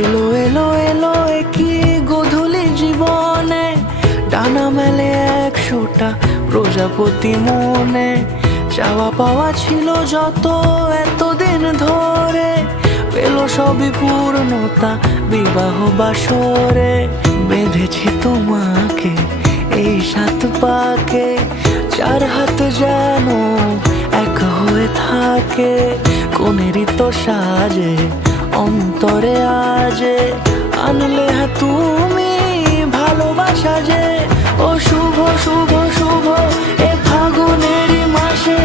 এলো এলো এলো কি গোধূলি জীবনে, ডানা মেলে 100টা প্রজাপতি মনে। চাওয়া পাওয়া ছিল যত এতদিন ধরে, পেল সবই পূর্ণতা বিবাহ বাসরে। বেঁধেছি তোমাকে এই 7 পাকে, 4 হাত যেন এক হয়ে থাকে। কোনেরই তো সাজে অন্তরে আজে, আনলে তুমি ভালোবাসা যে। ও শুভ শুভ শুভ এ ফাগুনেরই মাসে,